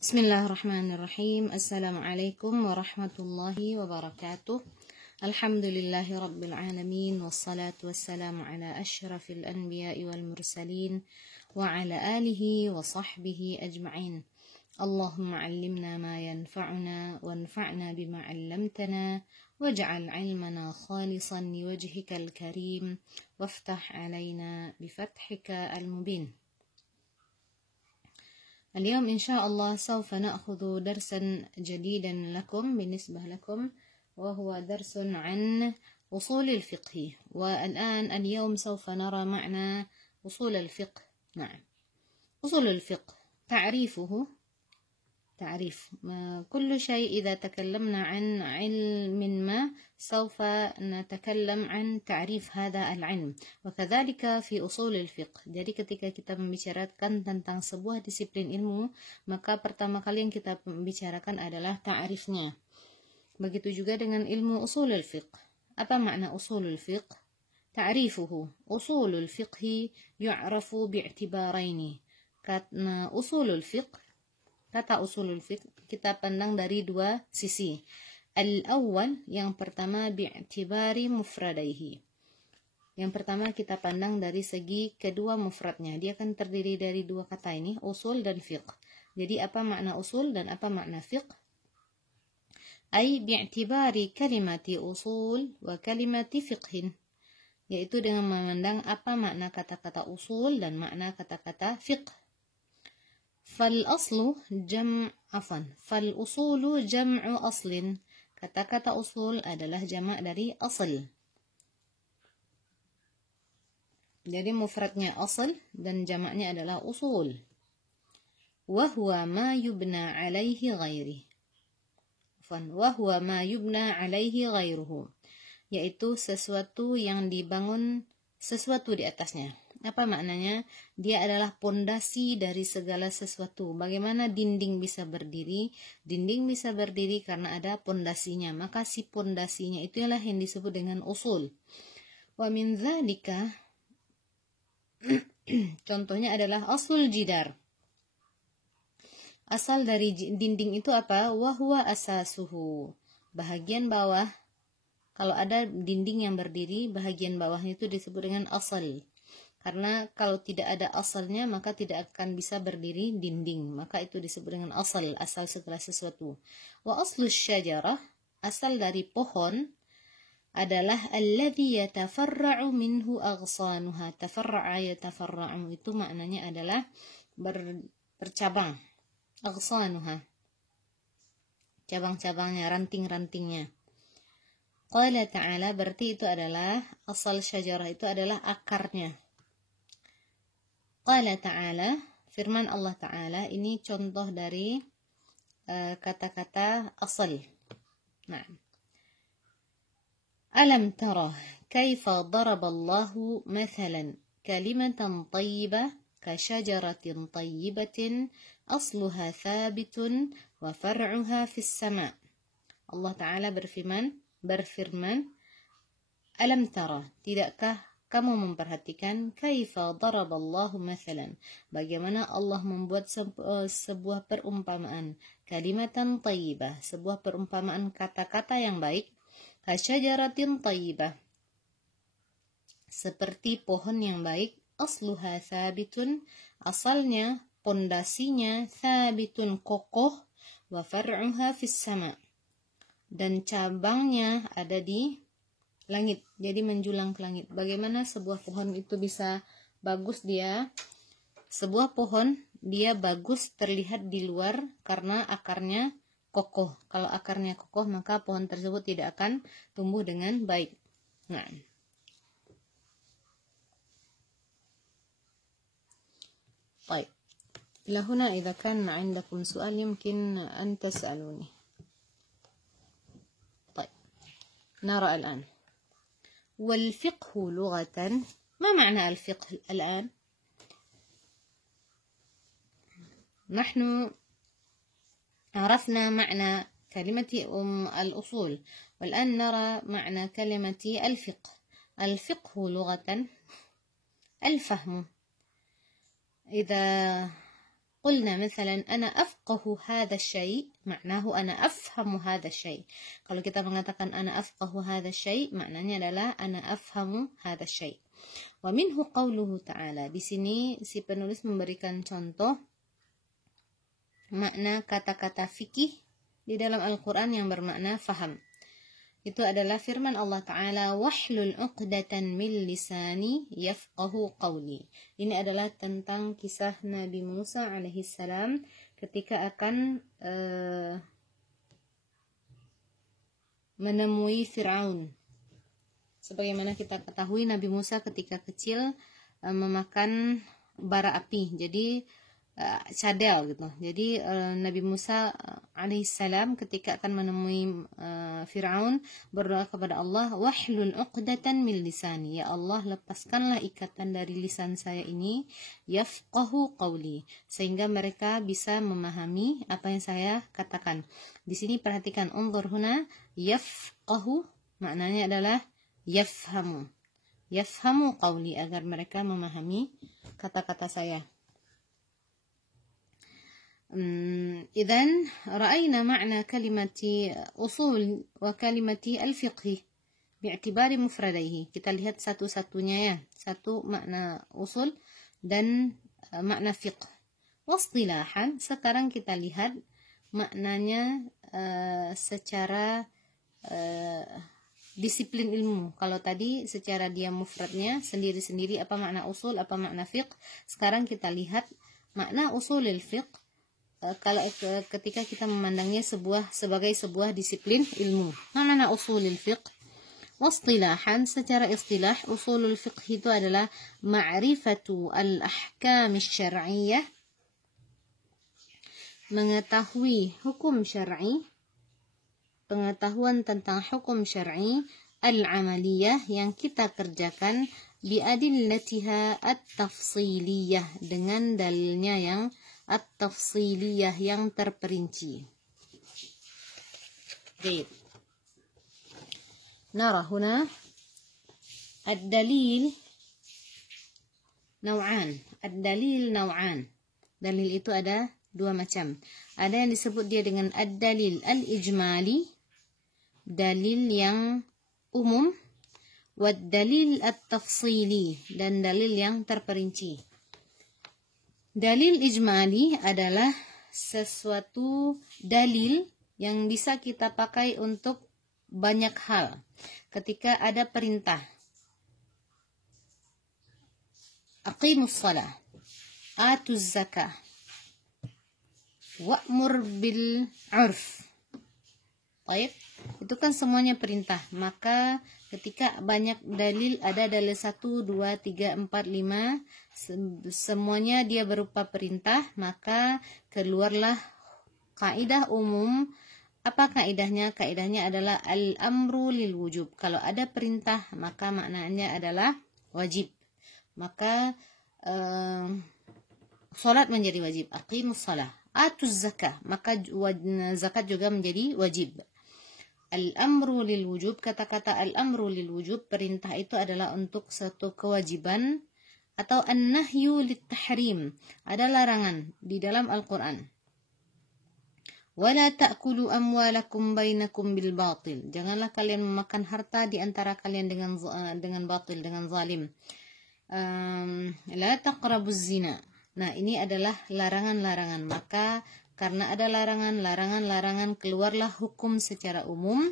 Bismillahirrahmanirrahim. Assalamualaikum warahmatullahi wabarakatuh. Alhamdulillahi rabbil alamin. Wassalatu wassalamu ala ashrafil anbiya'i wal mursalin wa ala alihi wa sahbihi ajma'in. Allahumma allimna ma yanfa'una wanfa'na bima 'allamtana waj'al 'ilmana khalisan liwajhikal karim waftah 'alaina bifathika al-mubin. اليوم إن شاء الله سوف نأخذ درسا جديدا بالنسبة لكم وهو درس عن أصول الفقه. اليوم سوف نرى معنى أصول الفقه. نعم، أصول الفقه تعريف كل شيء. إذا تكلمنا عن علم ما سوف نتكلم عن تعريف هذا العلم، وكذلك في أصول الفقه. Jadi ketika kita membicarakan tentang sebuah disiplin ilmu, maka pertama kali yang kita bicarakan adalah ta'rifnya. Begitu juga dengan ilmu usulul fiqh. Apa makna usulul fiqh? Ta'rifuhu. Usulul fiqhi yu'rafu bi'tibaraini. Kata usulul fiqh kita pandang dari dua sisi. Al-awwal, yang pertama, bi'tibari mufradaihi. Yang pertama kita pandang dari segi kedua mufradnya. Dia akan terdiri dari dua kata ini, usul dan fiqh. Jadi apa makna usul dan apa makna fiqh? Ay bi'tibari kalimati usul wa kalimati fiqhin. Yaitu dengan memandang apa makna kata-kata usul dan makna kata-kata fiqh. Fal-usulu jam'u aslin. Kata-kata usul adalah jamak dari asl. Jadi mufradnya asl dan jamaknya adalah usul. Wa huwa ma yubna alaihi ghairuhu. Yaitu sesuatu yang dibangun sesuatu di atasnya. Apa maknanya? Dia adalah pondasi dari segala sesuatu. Bagaimana dinding bisa berdiri? Dinding bisa berdiri karena ada pondasinya. Maka si pondasinya itulah yang disebut dengan usul. Wa min dzalika contohnya adalah aslul jidar. Asal dari dinding itu apa? Wa huwa asasuhu. Bahagian bawah, kalau ada dinding yang berdiri, bahagian bawahnya itu disebut dengan asal. Karena kalau tidak ada asalnya maka tidak akan bisa berdiri dinding. Maka itu disebut dengan asal segala sesuatu. Wa aslus syajarah, asal dari pohon adalah alladhi yatafarra'u minhu aghsanuha. Tafarra'a yatafarra'u itu maknanya adalah bercabang. Aghsanuha, cabang-cabangnya, ranting-rantingnya. Qala ta'ala, berarti itu adalah asal syajarah, itu adalah akarnya. Qala ta'ala, firman Allah Ta'ala, ini contoh dari kata-kata asal. Nah, alam tara kaifa daraballahu mathalan kalimatan tayyibah ka syajaratin tayyibatin asluha thabitun wa far'uha fis sama'. Allah Ta'ala berfirman, alam tara, tidakkah kamu memperhatikan kaifa daraballahu mathalan, bagaimana Allah membuat sebuah perumpamaan, kalimatan tayyibah, sebuah perumpamaan kata-kata yang baik, kasyajaratin tayyibah, seperti pohon yang baik, asluha thabitun, asalnya, pondasinya, thabitun, kokoh, wa far'uha fis sama', dan cabangnya ada di langit, jadi menjulang ke langit. Bagaimana sebuah pohon itu bisa bagus sebuah pohon dia bagus terlihat di luar karena akarnya kokoh. Kalau akarnya kokoh maka pohon tersebut tidak akan tumbuh dengan baik. Nah, baik. إلى هنا إذا كان عندكم سؤال يمكن أن تسألوني. طيب، نرى الآن. والفقه لغة، ما معنى الفقه الآن؟ نحن عرفنا معنى كلمة الأصول، والآن نرى معنى كلمة الفقه. الفقه لغة الفهم. إذا قلنا مثلا أنا أفقه هذا الشيء معناه أنا أفهم هذا الشيء. Kalau kita mengatakan أنا أفقه هذا الشيء maknanya adalah أنا أفهم هذا الشيء. ومنه قوله تعالى. Di sini si penulis memberikan contoh makna kata-kata fikih di dalam Al-Quran yang bermakna faham. Itu adalah firman Allah Ta'ala, wahlul uqdatan min lisani yafqahu qawli. Ini adalah tentang kisah Nabi Musa alaihissalam ketika akan menemui Fir'aun. Sebagaimana kita ketahui, Nabi Musa ketika kecil memakan bara api, jadi cadel gitu. Jadi Nabi Musa alaihissalam ketika akan menemui Fir'aun berdoa kepada Allah, wahlul uqdatan min lisani, ya Allah lepaskanlah ikatan dari lisan saya ini, yafqahu qawli, sehingga mereka bisa memahami apa yang saya katakan. Di sini perhatikan, unzur huna, yafqahu maknanya adalah yafhamu, yafhamu qawli, agar mereka memahami kata-kata saya. إذن رأينا معنى كلمة أصول وكلمة الفقه باعتبار مفرديه. Kita lihat satu-satunya ya, satu makna usul dan makna fiqh. Wastilahan, sekarang kita lihat maknanya secara disiplin ilmu. Kalau tadi secara dia mufradnya sendiri-sendiri apa makna usul, apa makna fiqh. Sekarang kita lihat makna usulil fiqh kalau ketika kita memandangnya sebagai sebuah disiplin ilmu. Mana usulul fiqh? Wastilahan, secara istilah usulul fiqh itu adalah ma'rifatu al-ahkam syar'iyyah, mengetahui hukum syar'i, pengetahuan tentang hukum syar'i, al-amaliyah yang kita kerjakan, biadillatiha at-tafsiliyah, dengan dalilnya yang at-tafsiliyah yang terperinci. Baik. Nara huna ad-dalil naw'an. Ad-dalil naw'an. Dalil itu ada dua macam. Ada yang disebut dia dengan ad-dalil al-ijmali, dalil yang umum, wad-dalil at-tafsili, dan dalil yang terperinci. Dalil ijmali adalah sesuatu dalil yang bisa kita pakai untuk banyak hal. Ketika ada perintah, aqimus shalah, atuz zakah, wa'mur bil 'urf. Baik, itu kan semuanya perintah. Maka ketika banyak dalil, ada dalil 1, 2, 3, 4, 5, semuanya dia berupa perintah, maka keluarlah kaidah umum. Apa kaidahnya? Kaidahnya adalah al-amru lil wujub. Kalau ada perintah, maka maknanya adalah wajib. Maka salat menjadi wajib. Aqimus shalah, atuz zakah, maka zakat juga menjadi wajib. Al-amru lil wujub, kata-kata al-amru lil wujub, perintah itu adalah untuk satu kewajiban, atau an-nahyu lit tahrim, ada larangan di dalam Al-Quran. Wala ta'kulu amwalakum bainakum bil batil, janganlah kalian memakan harta di antara kalian dengan batil, dengan zalim. La taqrabuz zina. Nah, ini adalah larangan-larangan. Maka karena ada larangan keluarlah hukum secara umum.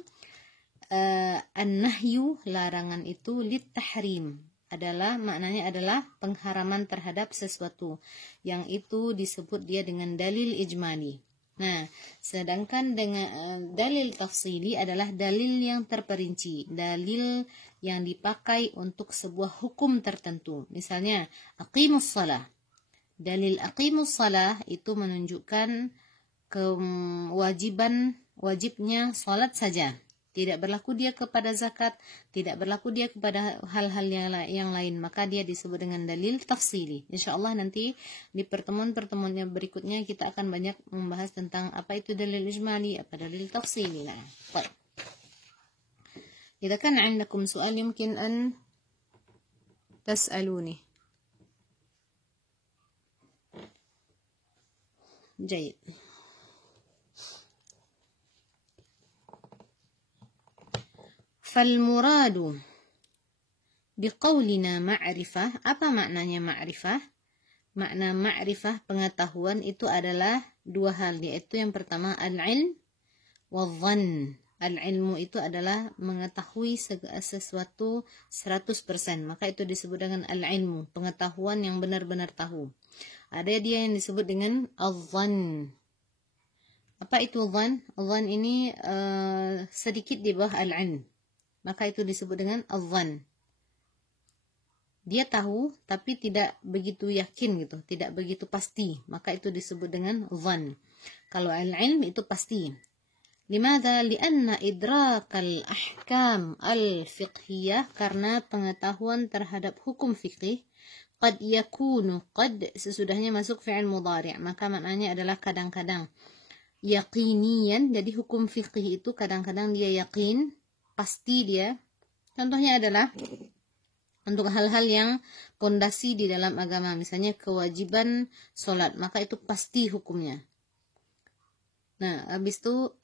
An-nahyu, larangan itu, lit tahrim, adalah maknanya adalah pengharaman terhadap sesuatu, yang itu disebut dia dengan dalil ijmali. Nah, sedangkan dengan dalil tafsili adalah dalil yang terperinci, dalil yang dipakai untuk sebuah hukum tertentu. Misalnya, aqimus shalah. Dalil aqimus shalah itu menunjukkan wajibnya salat saja. Tidak berlaku dia kepada zakat, tidak berlaku dia kepada hal-hal yang lain. Maka dia disebut dengan dalil tafsili. InsyaAllah nanti di pertemuan-pertemuan berikutnya kita akan banyak membahas tentang apa itu dalil ijmali, apa dalil tafsili. Nah, baik. Jika kan عندكم سؤال يمكن أن تسألوني. Jayid. Falmuradu biqaulina ma'rifah. Apa maknanya ma'rifah? Makna ma'rifah, pengetahuan, itu adalah dua hal, yaitu yang pertama al-ilm wal-dhann. Al-ilmu itu adalah mengetahui sesuatu 100%, maka itu disebut dengan al-ilmu, pengetahuan yang benar-benar tahu. Ada dia yang disebut dengan al-dhann. Apa itu dhann? Al-dhann ini sedikit di bawah al-ilm, maka itu disebut dengan al-dhann. Dia tahu tapi tidak begitu yakin gitu, tidak begitu pasti, maka itu disebut dengan dhann. Kalau al-ilm itu pasti. Limadha? Lianna idrakal ahkam al-fiqhiyah, karena pengetahuan terhadap hukum fikih, qad yakunu, qad sesudahnya masuk fi'il mudhari', maka maknanya adalah kadang-kadang, yaqiniyan. Jadi hukum fikih itu kadang-kadang dia yakin, pasti dia. Contohnya adalah untuk hal-hal yang pondasi di dalam agama, misalnya kewajiban sholat, maka itu pasti hukumnya. Nah, habis itu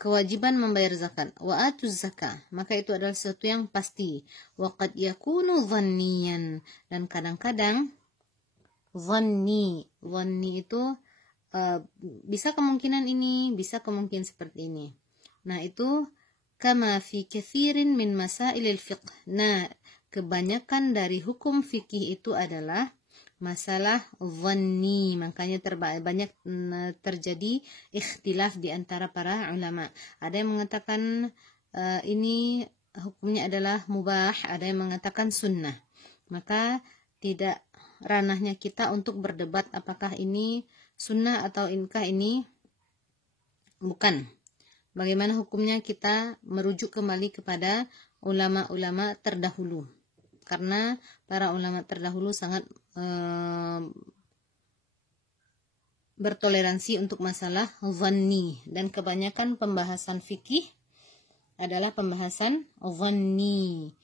kewajiban membayar zakat, wa atuz zakah, maka itu adalah sesuatu yang pasti. Wa qad yakunu dhanniyan, dan kadang-kadang dhanni itu bisa kemungkinan ini, bisa kemungkinan seperti ini. Nah, itu kama fi kathirin min masailil fiqh. Nah, kebanyakan dari hukum fikih itu adalah masalah dhanni, makanya banyak terjadi ikhtilaf di antara para ulama. Ada yang mengatakan ini hukumnya adalah mubah, ada yang mengatakan sunnah. Maka tidak ranahnya kita untuk berdebat apakah ini sunnah atau inkah ini bukan. Bagaimana hukumnya, kita merujuk kembali kepada ulama-ulama terdahulu. Karena para ulama terdahulu sangat bertoleransi untuk masalah dhanni, dan kebanyakan pembahasan fikih adalah pembahasan dhanni.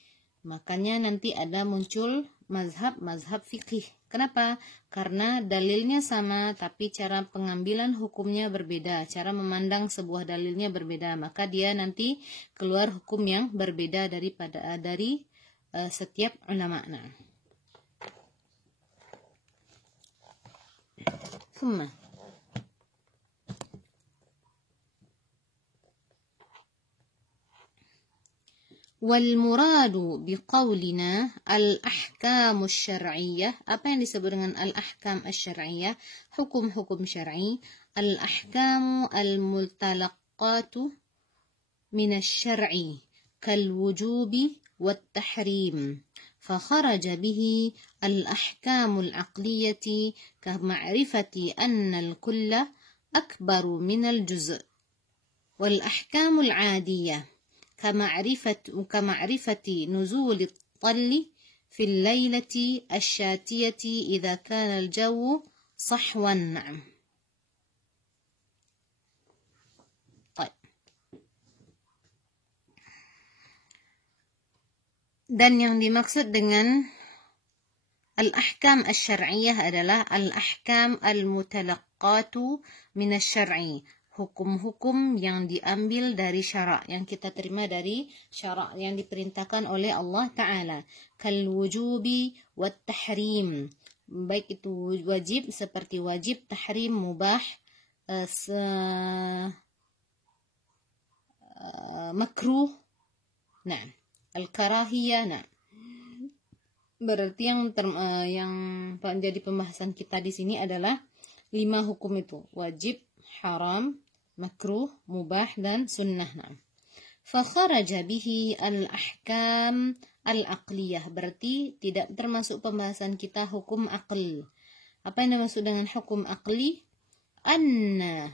Makanya nanti ada muncul mazhab fikih. Kenapa? Karena dalilnya sama tapi cara pengambilan hukumnya berbeda, cara memandang sebuah dalilnya berbeda, maka dia nanti keluar hukum yang berbeda dari setiap ulama. Summa wal muradu biqaulina al-ahkam asy-syar'iyyah. Apa yang disebut dengan al-ahkam asy-syar'iyyah? Hukum-hukum syar'i. Al-ahkamu al-mutalaqqatu min asy-syar'i kal-wujubi wat-tahrim. فخرج به الأحكام العقلية كمعرفة أن الكل أكبر من الجزء، والأحكام العادية كمعرفة نزول الطل في الليلة الشاتية إذا كان الجو صحوا. نعم. Dan yang dimaksud dengan al-ahkam asy-syar'iyyah adalah al-ahkam al-mutalaqqatu min asy-syar'i, hukum-hukum yang diambil dari syarak, yang kita terima dari syarak, yang diperintahkan oleh Allah Ta'ala. Kal-wujubi wat-tahrim, baik itu wajib seperti wajib, tahrim mubah, makruh. Nah, al-karahiyah. Nah, berarti yang menjadi pembahasan kita di sini adalah 5 hukum itu: wajib, haram, makruh, mubah, dan sunnah. Nah, fakharaja bihi al-ahkam al-aqliyah, berarti tidak termasuk pembahasan kita hukum aql. Apa yang dimaksud dengan hukum aqli? Anna,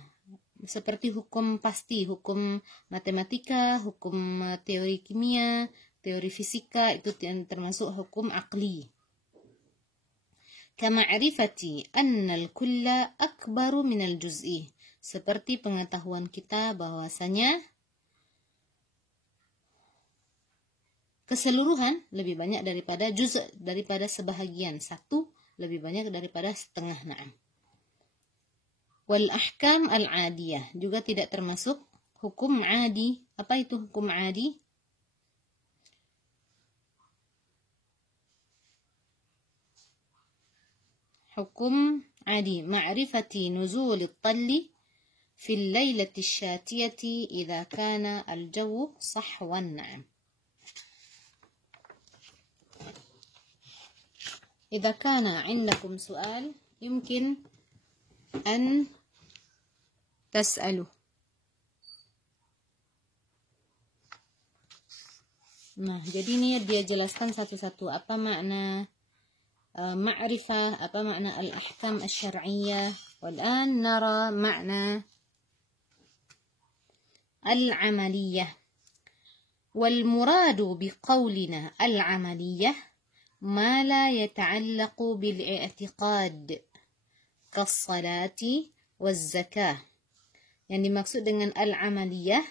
seperti hukum pasti, hukum matematika, hukum teori kimia, teori fisika, itu termasuk hukum aqli. Kama'rifati annal kulla akbaru minal juz'i, seperti pengetahuan kita bahwasanya keseluruhan lebih banyak daripada juz', daripada sebahagian, satu lebih banyak daripada setengah. Na'am. Wal ahkam al-adiyah juga tidak termasuk hukum adi. Apa itu hukum adi? Hukum adi, ma'rifati nuzul at-talli في الليلة الشاتية إذا كان الجو صحوا. نعم. إذا كان عندكم سؤال يمكن أن تسألوا. Nah, jadi ini dia jelaskan satu-satu apa makna ma'rifah, apa makna al-ahkam asy-syar'iyyah. Wal'an nara makna العملية. والمراد بقولنا العملية ما لا يتعلق بالاعتقاد كالصلاة والزكاة. Yang dimaksud dengan al-amaliyah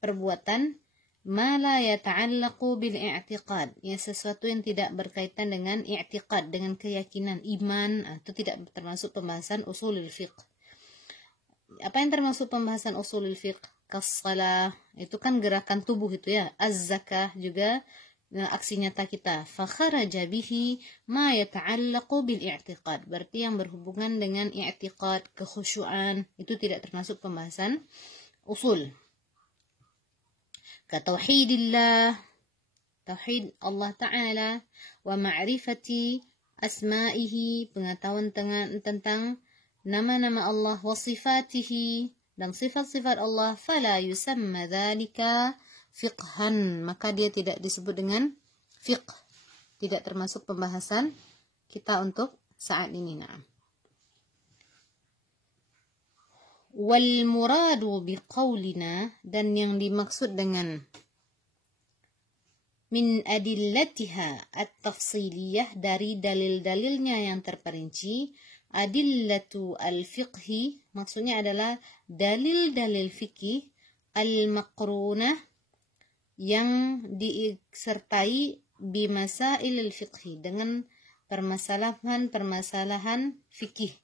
perbuatan ma la yata'allaqu bil i'tiqad, ya sesuatu yang tidak berkaitan dengan i'tiqad, dengan keyakinan iman, itu tidak termasuk pembahasan usulul fiqh. Apa yang termasuk pembahasan usulul fiqh? Kas-salah, itu kan gerakan tubuh itu ya. Az-zakah juga aksi nyata kita. Fa kharaja bihi ma yata'allaqu bil i'tiqad, berarti yang berhubungan dengan i'tiqad, kekhusyuan, itu tidak termasuk pembahasan usul. Ka tauhidillah, tauhid Allah Ta'ala, wa ma'rifati asma'ihi, pengetahuan tentang nama-nama Allah, wa sifatihi, dan sifat-sifat Allah, fala yusamma dzalika fiqhan, maka dia tidak disebut dengan fiqh, tidak termasuk pembahasan kita untuk saat ini. Nah, wal muradu biqaulina, dan yang dimaksud dengan min adillatiha at-tafsiliyah, dari dalil-dalilnya yang terperinci. Adillatu al-fiqhi, maksudnya adalah dalil-dalil fikih, al-maqrunah, yang disertai bimasail al-fiqhi, dengan permasalahan fikih.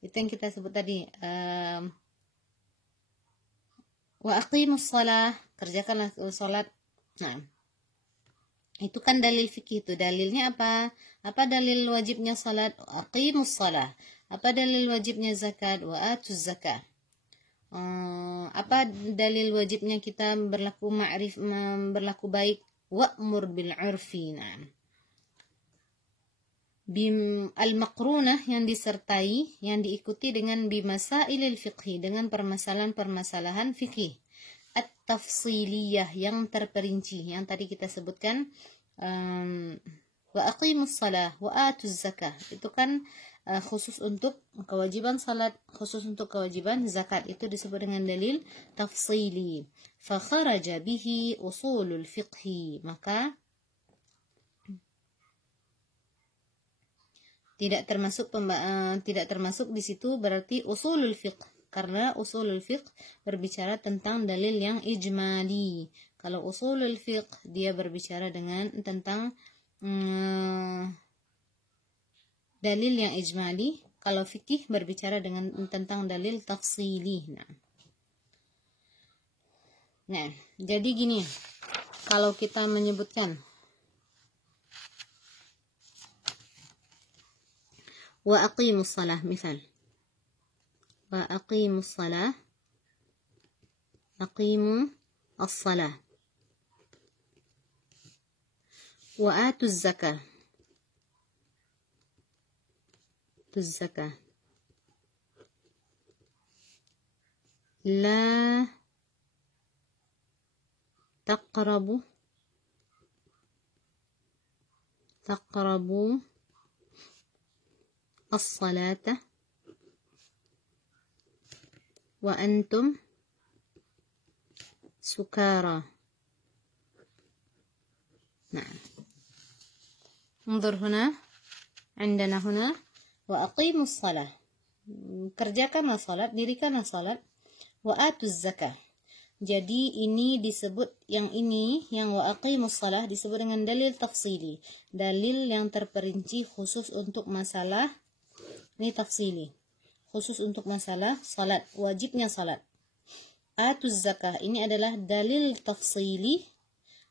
Itu yang kita sebut tadi. Wa aqimus shalah, kerjakanlah salat. Nah, itu kan dalil fikih itu. Dalilnya apa? Apa dalil wajibnya salat? Aqimus shalah. Apa dalil wajibnya zakat? Wa atuz zakah. Apa dalil wajibnya kita berlaku berlaku baik? Wa'mur bil 'urfi. Nah, al-maqrunah yang disertai, yang diikuti dengan bimasailil fiqhi, dengan permasalahan-permasalahan fikih. At-tafsiliyah, yang terperinci, yang tadi kita sebutkan. Wa aqimus shalah wa atuz zakah, itu kan khusus untuk kewajiban salat, khusus untuk kewajiban zakat, itu disebut dengan dalil tafsili. Fa kharaja bihi usulul fiqhi, maka tidak termasuk di situ berarti usulul fiqh, karena usulul fiqh berbicara tentang dalil yang ijmali. Kalau usulul fiqh dia berbicara tentang dalil yang ijmali. Kalau fikih berbicara tentang dalil tafsili. Nah, jadi gini, kalau kita menyebutkan wa aqimus shalah, misal wa aqimus shalah, aqimu as-shalah, wa atuz zakah, الزكاة، لا تقربوا الصلاة وأنتم سكارى. نعم، انظر هنا، عندنا هنا وأقيموا الصلاة، kerjakanlah salat, dirikanlah salat, wa atuz zakah. Jadi ini disebut, yang wa aqimus shalah disebut dengan dalil tafsili, dalil yang terperinci khusus untuk masalah Ini tafsili, khusus untuk masalah salat, wajibnya salat. Atuz zakah, ini adalah dalil tafsili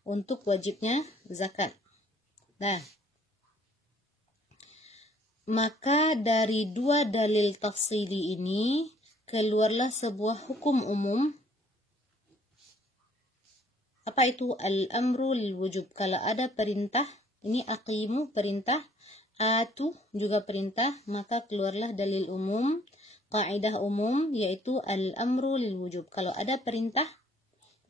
untuk wajibnya zakat. Nah, maka dari dua dalil tafsili ini keluarlah sebuah hukum umum. Apa itu? Al-amru lil wujub. Kalau ada perintah, ini aqimu perintah, atu juga perintah, maka keluarlah dalil umum, kaidah umum, yaitu al-amru lil wujub. Kalau ada perintah,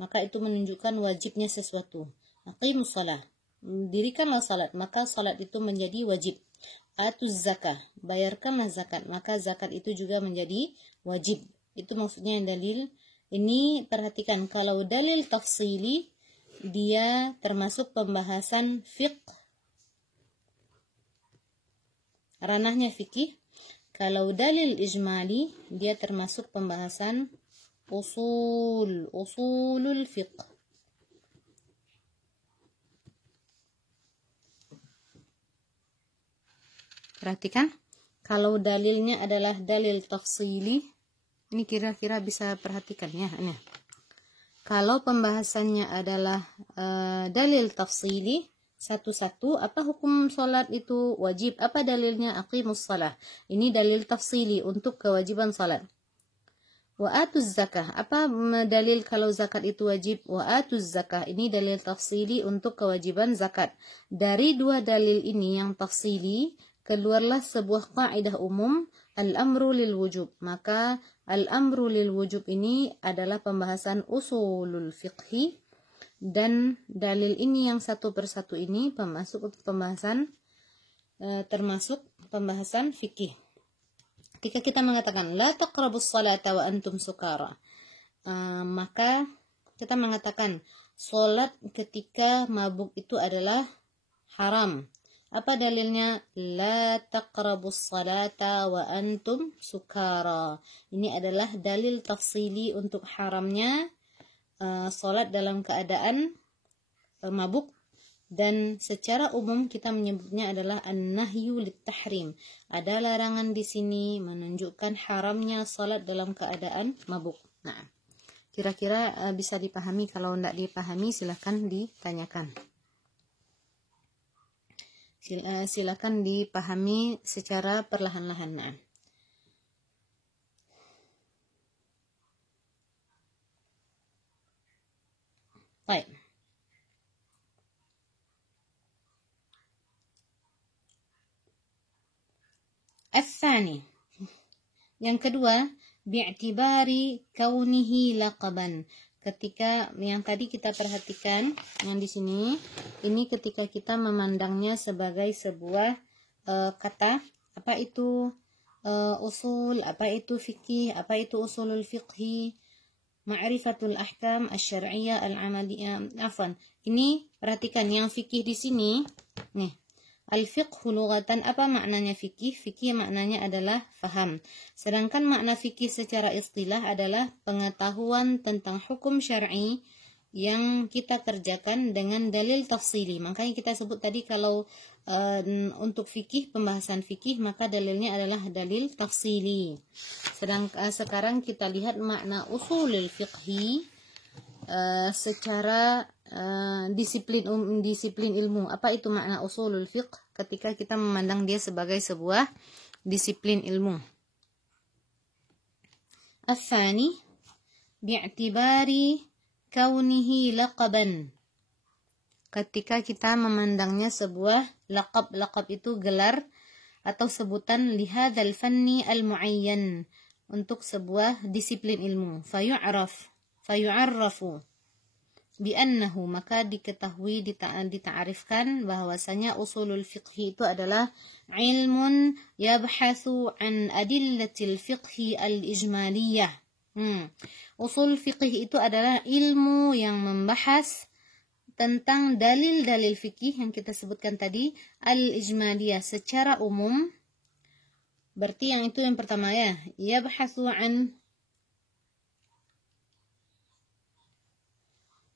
maka itu menunjukkan wajibnya sesuatu. Aqimus shalah, dirikanlah salat, maka salat itu menjadi wajib. Atuz zakah, bayarkanlah zakat, maka zakat itu juga menjadi wajib. Itu maksudnya yang dalil. Ini perhatikan, kalau dalil tafsili dia termasuk pembahasan fiqh, ranahnya fikih. Kalau dalil ijmali dia termasuk pembahasan usulul fiqh. Perhatikan, kalau dalilnya adalah dalil tafsili, ini kira-kira bisa perhatikan ya. Ini. Kalau pembahasannya adalah dalil tafsili, satu-satu, apa hukum salat itu wajib? Apa dalilnya? Aqimus shalah. Ini dalil tafsili untuk kewajiban salat. Wa atuz zakah. Apa dalil kalau zakat itu wajib? Wa atuz zakah. Ini dalil tafsili untuk kewajiban zakat. Dari dua dalil ini yang tafsili, keluarlah sebuah kaidah umum, al-amru lil wujub. Maka al-amru lil wujub ini adalah pembahasan usulul fiqhi, dan dalil ini yang satu persatu ini termasuk pembahasan fikih. Ketika kita mengatakan la taqrabus salata wa antum sukara, maka kita mengatakan salat ketika mabuk itu adalah haram. Apa dalilnya? La taqrabus salata wa antum sukara. Ini adalah dalil tafsili untuk haramnya salat dalam keadaan mabuk, dan secara umum kita menyebutnya adalah an-nahyu lit-tahrim. Ada larangan di sini menunjukkan haramnya salat dalam keadaan mabuk. Nah, kira-kira bisa dipahami. Kalau tidak dipahami silahkan ditanyakan. Silakan dipahami secara perlahan-lahan. Nah. Baik. Al-thani, yang kedua, bi'tibari kaunihi laqaban. Ketika yang tadi kita perhatikan, yang di sini, ini ketika kita memandangnya sebagai sebuah kata, apa itu usul, apa itu fikih, apa itu usulul fiqhi, ma'rifatul ahkam asy-syar'iyyah al-amaliyah. Ini perhatikan yang fikih di sini. Nih, al-fiqhu lughatan, apa maknanya fikih? Fikih maknanya adalah faham. Sedangkan makna fikih secara istilah adalah pengetahuan tentang hukum syar'i yang kita kerjakan dengan dalil tafsili. Makanya kita sebut tadi kalau untuk fikih, pembahasan fikih, maka dalilnya adalah dalil tafsili. Sedangkan sekarang kita lihat makna usulul fiqhi secara disiplin ilmu. Apa itu makna usulul fiqh ketika kita memandang dia sebagai sebuah disiplin ilmu? Al-thani bi'tibari kaunihi laqaban. Ketika kita memandangnya sebuah laqab. Laqab itu gelar atau sebutan lihadzal fanni al-muayyan, untuk sebuah disiplin ilmu. Fayu'arrafu bi'annahu, maka diketahui, dita'arifkan bahwasanya usulul fiqhi itu adalah ilmun yabhathu an adillatil fiqhi al-ijmaliyah. Usul fiqih itu adalah ilmu yang membahas tentang dalil-dalil fikih yang kita sebutkan tadi, al-ijmaliyah, secara umum. Berarti yang itu yang pertama ya, yabhathu an,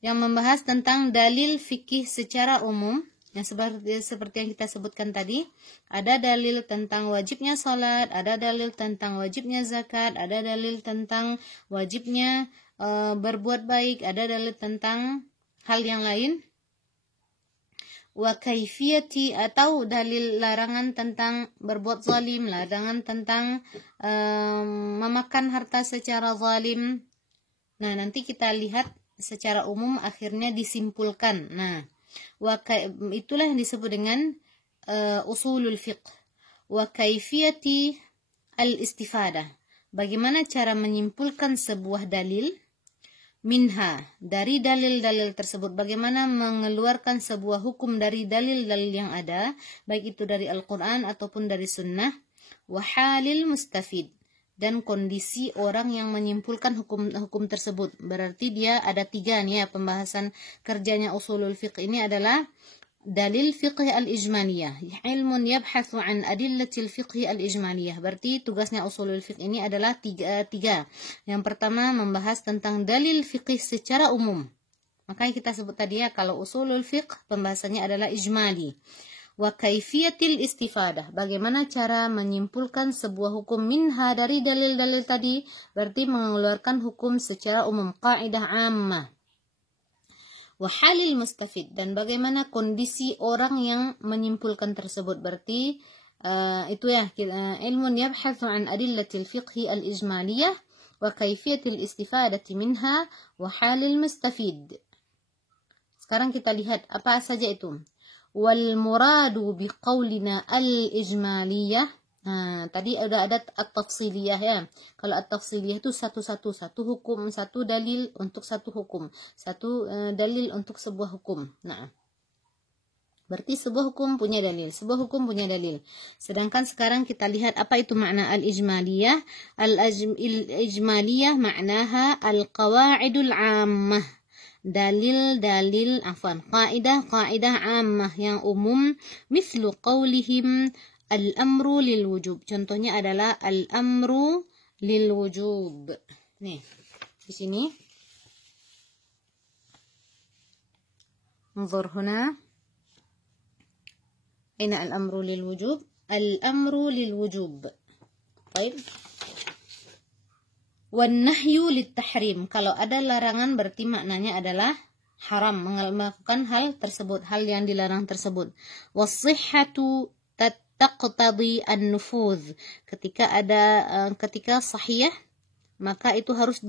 yang membahas tentang dalil fikih secara umum. Yang seperti yang kita sebutkan tadi, ada dalil tentang wajibnya salat, ada dalil tentang wajibnya zakat, ada dalil tentang wajibnya berbuat baik, ada dalil tentang hal yang lain. Wa kaifiyati, atau dalil larangan tentang berbuat zalim, larangan tentang memakan harta secara zalim. Nah, nanti kita lihat secara umum akhirnya disimpulkan. Nah, itulah yang disebut dengan usulul fiqh. Wa kaifiyati al-istifadah. Bagaimana cara menyimpulkan sebuah dalil? Minha, dari dalil-dalil tersebut. Bagaimana mengeluarkan sebuah hukum dari dalil-dalil yang ada, baik itu dari Al-Quran ataupun dari Sunnah. Wa halil mustafid, dan kondisi orang yang menyimpulkan hukum tersebut. Berarti dia ada 3 nih ya, pembahasan kerjanya usulul fiqh ini adalah dalil fiqh al-ijmaliyah, ilmun yabhathu an adillatil fiqh al-ijmaliyah. Berarti tugasnya usulul fiqh ini adalah tiga. Yang pertama, membahas tentang dalil fiqh secara umum. Makanya kita sebut tadi ya, kalau usulul fiqh pembahasannya adalah ijmali. Wa kaifiyatil istifadah, bagaimana cara menyimpulkan sebuah hukum minha, dari dalil-dalil tadi, berarti mengeluarkan hukum secara umum, kaidah ammah. Wa halil mustafid, dan bagaimana kondisi orang yang menyimpulkan tersebut. Berarti itu ya, ilmun yabhathu an adillatil fiqhi al-ijmaliyah wa kaifiyatil istifadati minha wa halil mustafid. Sekarang kita lihat apa saja itu. Wal muradu biqaulina al-ijmaliyah. Nah, tadi ada at-tafsiliyah ya. Kalau at-tafsiliyah itu satu hukum, satu dalil untuk satu hukum, satu dalil untuk sebuah hukum. Nah, berarti sebuah hukum punya dalil, sebuah hukum punya dalil. Sedangkan sekarang kita lihat apa itu makna al-ijmaliyah. Al-ijmaliyah maknaha al-qawaidul ammah. Dalil-dalil, kaidah ammah yang umum, mislu qaulihim al-amru lil wujub. Contohnya adalah al-amru lil wujub. Nih, di sini. انظر هنا. أين الأمر للوجوب؟ الأمر للوجوب. طيب. Wan-nahyu lit-tahrim. Kalau ada larangan berarti maknanya adalah haram, melakukan hal tersebut, hal yang dilarang tersebut. Was-sihhatu taqtadi an-nufudz. Ketika sahih, maka itu harus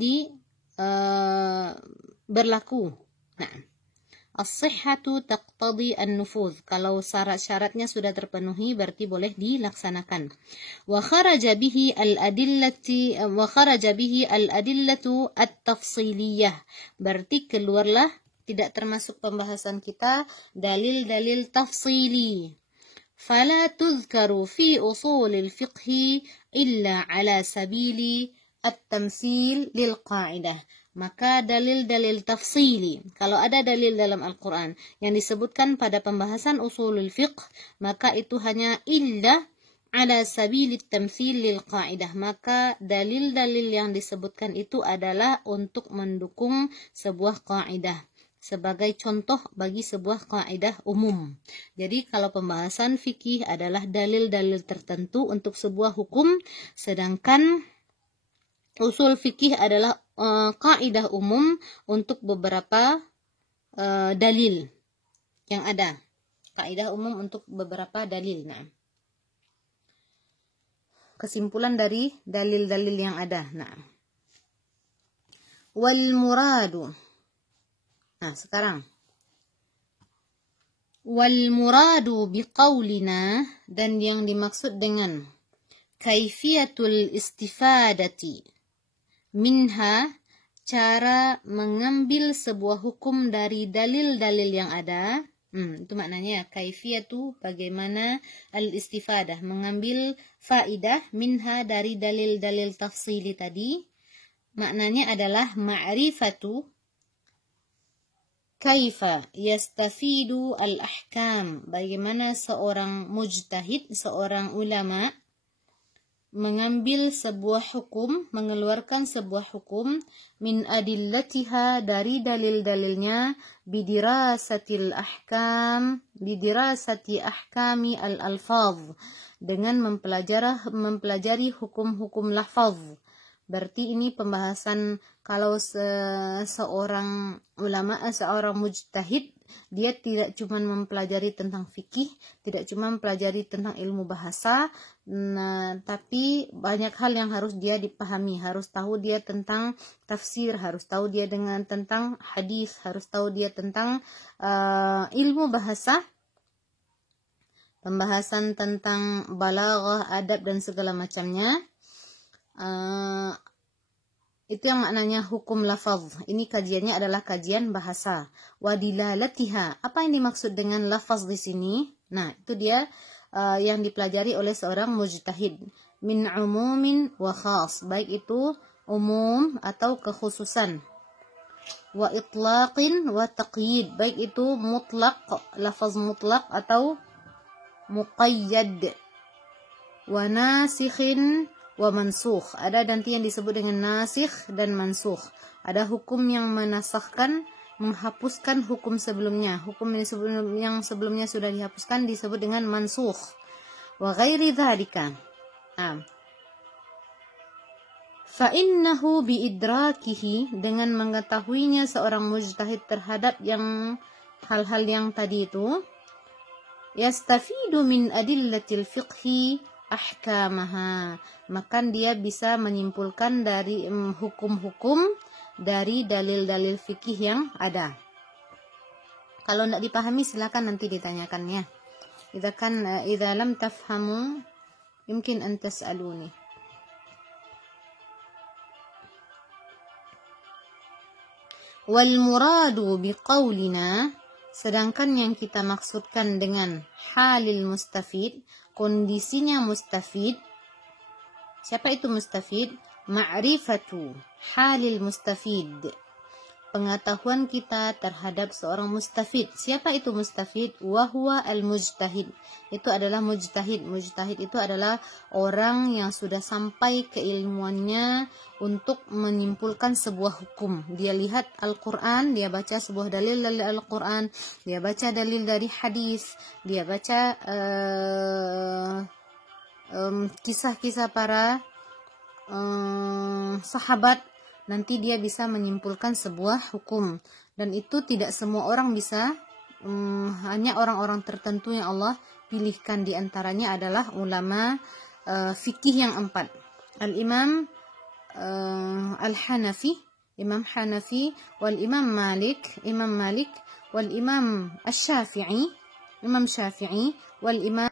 berlaku. Nah, as-sihhatu taqtadi an-nufudz. Kalau syarat-syaratnya sudah terpenuhi berarti boleh dilaksanakan. Wa kharaja bihi al-adillatu at-tafsiliyah. Berarti keluarlah, tidak termasuk pembahasan kita, dalil-dalil tafsili. Fala tuzkaru fi usulil fiqhi illa ala sabili at-tamsil lil qa'idah. Maka dalil-dalil tafsili, kalau ada dalil dalam Al-Quran yang disebutkan pada pembahasan usulul fiqh, maka itu hanya illa ala sabilit tamthil lil qa'idah. Maka dalil-dalil yang disebutkan itu adalah untuk mendukung sebuah qa'idah, sebagai contoh bagi sebuah kaidah umum. Jadi kalau pembahasan fikih adalah dalil-dalil tertentu untuk sebuah hukum, sedangkan usul fikih adalah kaidah umum untuk beberapa dalil yang ada. Kaidah umum untuk beberapa dalil. Nah, kesimpulan dari dalil-dalil yang ada. Nah, wal muradu. Nah, sekarang wal muradu biqaulina, dan yang dimaksud dengan kaifiyatul istifadati minha, cara mengambil sebuah hukum dari dalil-dalil yang ada. Itu maknanya kaifiyatu, bagaimana, al-istifadah, mengambil faidah, minha, dari dalil-dalil tafsili tadi. Maknanya adalah ma'rifatu kaifa yastafidu al-ahkam, bagaimana seorang mujtahid, seorang ulama mengambil sebuah hukum, mengeluarkan sebuah hukum min adillatiha dari dalil-dalilnya bidirasati ahkami al-alfaz dengan mempelajari hukum-hukum lafaz. Berarti ini pembahasan kalau seorang ulama, seorang mujtahid, dia tidak cuma mempelajari tentang fikih, tidak cuma mempelajari tentang ilmu bahasa, tapi banyak hal yang harus dia dipahami. Harus tahu dia tentang tafsir, harus tahu dia tentang hadis, harus tahu dia tentang ilmu bahasa, pembahasan tentang balaghah, adab dan segala macamnya. Itu yang maknanya hukum lafaz. Ini kajiannya adalah kajian bahasa. Wadilalatiha. Apa yang dimaksud dengan lafaz di sini? Nah, itu dia yang dipelajari oleh seorang mujtahid. Min umumin wa khas. Baik itu umum atau kekhususan. Wa itlaqin wa taqyid. Baik itu mutlaq, lafaz mutlaq atau muqayyad. Wa nasikhin wa mansukh. Ada nanti yang disebut dengan nasikh dan mansukh. Ada hukum yang menasahkan, menghapuskan hukum sebelumnya. Hukum yang sebelumnya sudah dihapuskan disebut dengan mansukh. Wa ghairi dzalika. Fa innahu biidrakihi, dengan mengetahuinya seorang mujtahid terhadap yang hal-hal yang tadi itu, yastafidu min adillatil fiqhi ahkamaha, maka dia bisa menyimpulkan dari hukum-hukum dari dalil-dalil fikih yang ada. Kalau tidak dipahami silakan nanti ditanyakan ya. Idza lam tafhamu yumkin an tas'aluni. Wal muradu biqaulina, sedangkan yang kita maksudkan dengan halil mustafid, kondisinya mustafid. Siapa itu mustafid? Ma'rifatu halil mustafid, pengetahuan kita terhadap seorang mustafid. Siapa itu mustafid? Wahuwa al-mujtahid. Itu adalah mujtahid. Mujtahid itu adalah orang yang sudah sampai keilmuannya untuk menyimpulkan sebuah hukum. Dia lihat Al-Quran, dia baca sebuah dalil dari Al-Quran, dia baca dalil dari hadis, dia baca kisah-kisah para sahabat. Nanti dia bisa menyimpulkan sebuah hukum. Dan itu tidak semua orang bisa, hanya orang-orang tertentu yang Allah pilihkan. Di antaranya adalah ulama fikih yang 4. Al-Imam Al-Hanafi, Imam Hanafi, wal Imam Malik, wal Imam Asy-Syafi'i, Imam Syafi'i, wal Imam